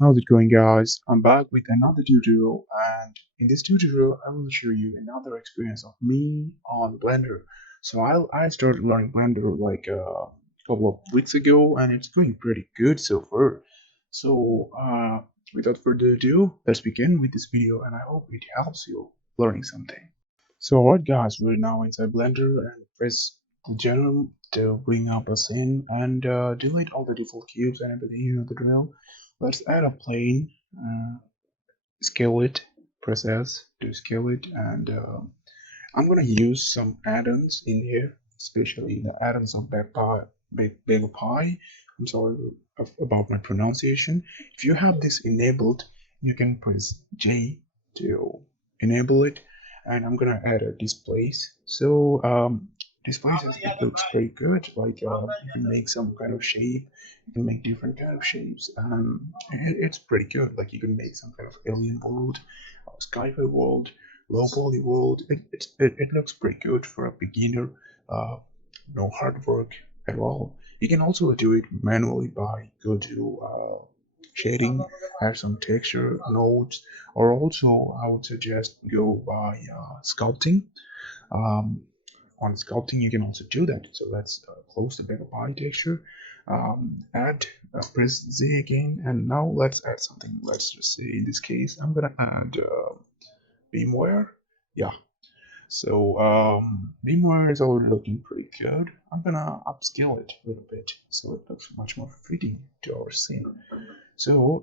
How's it going, guys? I'm back with another tutorial, and in this tutorial I will show you another experience of me on Blender. So I started learning Blender like a couple of weeks ago, and it's going pretty good so far. So without further ado, let's begin with this video, and I hope it helps you learning something. So alright guys, we're now inside Blender and press general to bring up a scene and delete all the default cubes and everything, you know the drill. Let's add a plane, scale it, press S to scale it, and I'm gonna use some add-ons in here, especially the add-ons of Bagel Pie. I'm sorry about my pronunciation. If you have this enabled, you can press J to enable it, and I'm gonna add a displays. So displays it looks pretty good. Like you can make some kind of shape, you can make different kind of shapes, and it's pretty good. Like you can make some kind of alien world, sci-fi world, low poly world. It looks pretty good for a beginner. Uh, no hard work at all. You can also do it manually by go to shading, add some texture nodes, or also I would suggest go by sculpting. Um, on sculpting, you can also do that. So let's close the bigger pie texture, add, press Z again, and now let's add something. Let's just say in this case, I'm gonna add Beamwire. Yeah, so Beamwire is already looking pretty good. I'm gonna upscale it a little bit so it looks much more fitting to our scene. So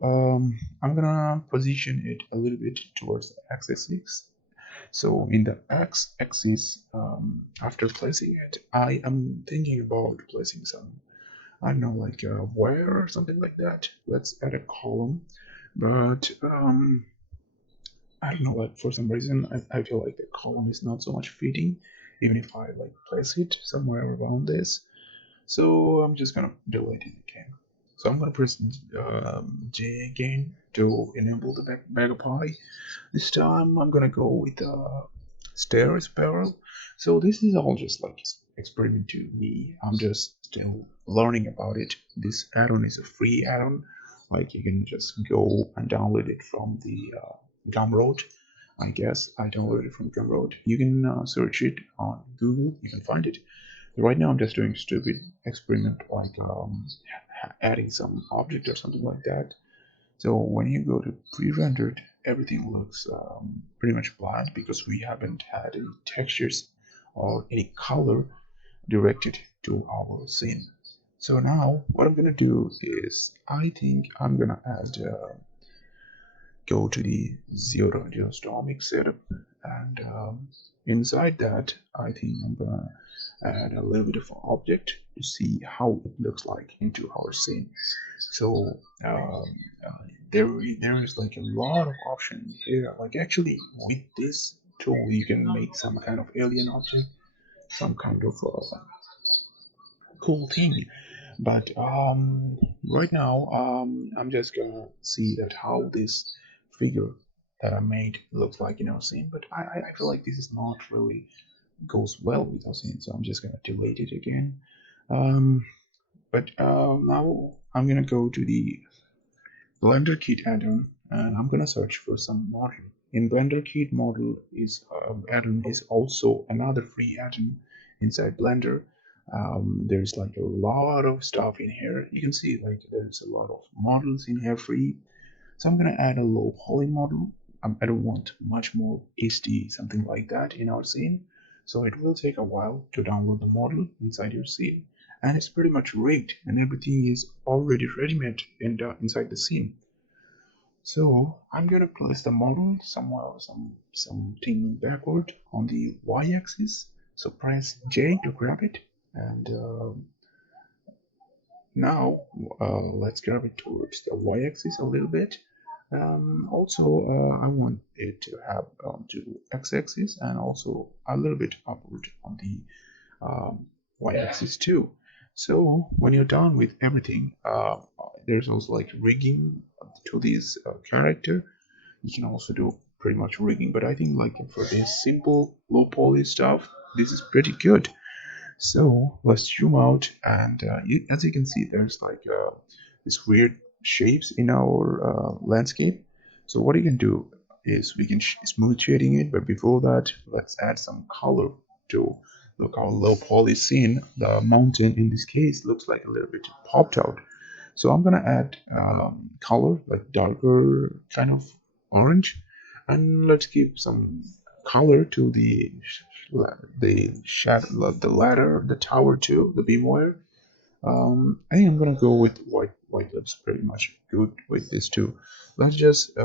I'm gonna position it a little bit towards the x-axis. So in the x-axis, after placing it, I am thinking about placing some, I don't know, like a wire or something like that. Let's add a column, but I don't know, like for some reason I feel like the column is not so much fitting, even if I like place it somewhere around this. So I'm just gonna delete it again. So I'm gonna press J again to enable the bag pie. This time I'm gonna go with stair spiral. So this is all just like experiment to me. I'm just still learning about it. This add-on is a free add-on. Like you can just go and download it from the Gumroad. I guess I downloaded it from Gumroad. You can search it on Google. You can find it. Right now I'm just doing stupid experiment like adding some object or something like that. So when you go to pre-rendered, everything looks pretty much bland because we haven't had any textures or any color directed to our scene. So now what I'm gonna do is I think I'm gonna add go to the zero geostormic setup, and inside that I think I'm gonna add a little bit of an object to see how it looks like into our scene. So um, uh, there is like a lot of options here. Like actually with this tool you can make some kind of alien object, some kind of cool thing. But right now, I'm just gonna see that how this figure that I made looks like in our scene. But I feel like this is not really goes well with our scene, so I'm just gonna delete it again. Um, but now I'm gonna go to the Blender Kit add-on, and I'm gonna search for some model. In Blender Kit, model is add-on is also another free add-on inside Blender. There's like a lot of stuff in here. You can see like there's a lot of models in here free. So I'm gonna add a low poly model. I don't want much more HD, something like that in our scene. So it will take a while to download the model inside your scene. And it's pretty much rigged and everything is already ready-made inside the scene. So I'm gonna place the model somewhere, something backward on the y-axis. So press J to grab it, and now let's grab it towards the y-axis a little bit. Also, I want it to have to x-axis and also a little bit upward on the y-axis too. So when you're done with everything, there's also like rigging to this character. You can also do pretty much rigging, but I think like for this simple low poly stuff, this is pretty good. So let's zoom out, and as you can see, there's like this weird shapes in our landscape. So what you can do is we can smooth shading it, but before that, let's add some color to look how low poly scene. The mountain in this case looks like a little bit popped out. So I'm gonna add color like darker kind of orange, and let's give some color to the shadow, the ladder, the tower too, the beamwire. I think I'm gonna go with white. White looks pretty much good with this too. Let's just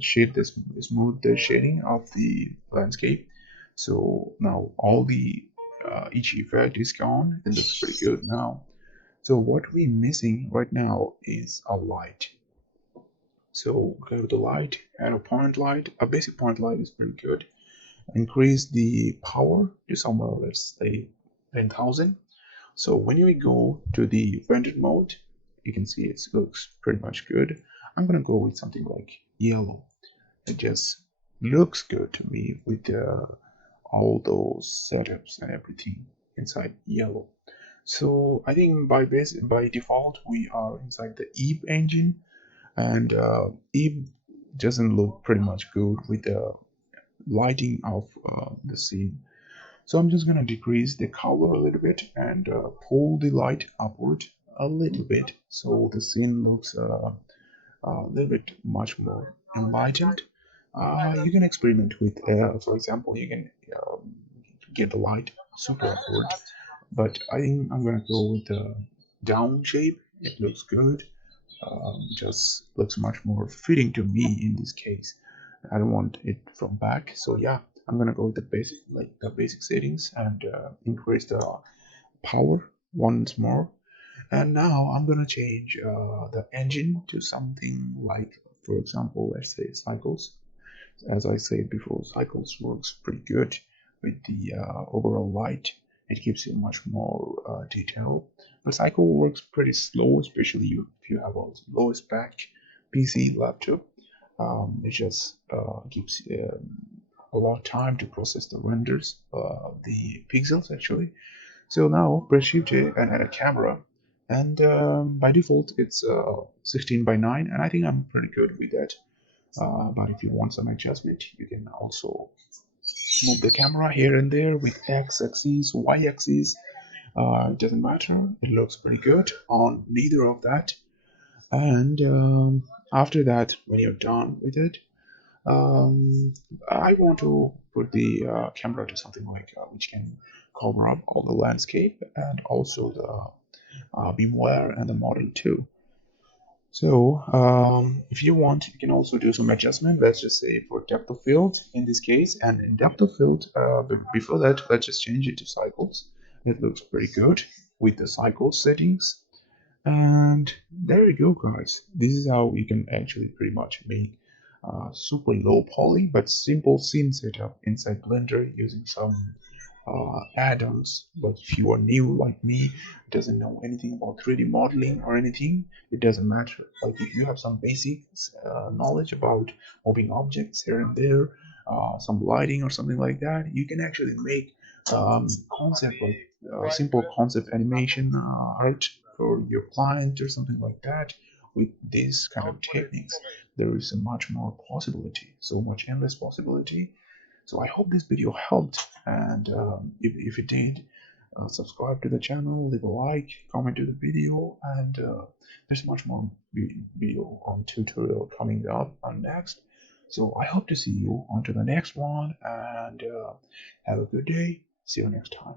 shade this, smooth the shading of the landscape. So now all the each effect is gone. It looks pretty good now. So what we're missing right now is a light. So go to the light, add a point light. A basic point light is pretty good. Increase the power to somewhere, let's say 10,000. So when you go to the rendered mode, you can see it looks pretty much good. I'm gonna go with something like yellow. It just looks good to me with all those setups and everything inside yellow. So I think by default we are inside the Eve engine, and Eve doesn't look pretty much good with the lighting of the scene. So I'm just gonna decrease the color a little bit and pull the light upward a little bit so the scene looks a little bit much more enlightened. You can experiment with, for example, you can get the light super upward, but I think I'm gonna go with the down shape. It looks good. Just looks much more fitting to me in this case. I don't want it from back, so yeah, I'm gonna go with the basic, like the basic settings, and increase the power once more. And now I'm gonna change the engine to something like, for example, let's say cycles. As I said before, cycles works pretty good with the overall light. It gives you much more detail. But cycle works pretty slow, especially if you have a low spec PC laptop. It just gives a lot of time to process the renders, the pixels actually. So now press Shift J and add a camera. And by default, it's 16 by 9, and I think I'm pretty good with that. But if you want some adjustment, you can also move the camera here and there with X axis, Y axis. It doesn't matter. It looks pretty good on neither of that. And after that, when you're done with it, I want to put the camera to something like which can cover up all the landscape and also the Beamwire and the model too. So if you want, you can also do some adjustment. Let's just say for depth of field in this case, and in depth of field, but before that, let's just change it to cycles. It looks pretty good with the cycle settings. And there you go, guys. This is how you can actually pretty much make super low poly but simple scene setup inside Blender using some add-ons. But if you are new like me, doesn't know anything about 3D modeling or anything, it doesn't matter. Like if you have some basic knowledge about moving objects here and there, some lighting or something like that, you can actually make concept like simple concept animation art for your client or something like that. With these kind of techniques, there is a much more possibility, so much endless possibility. So I hope this video helped, and if it did, subscribe to the channel, leave a like, comment to the video, and there's much more video on tutorial coming up on next. So I hope to see you on to the next one, and have a good day. See you next time.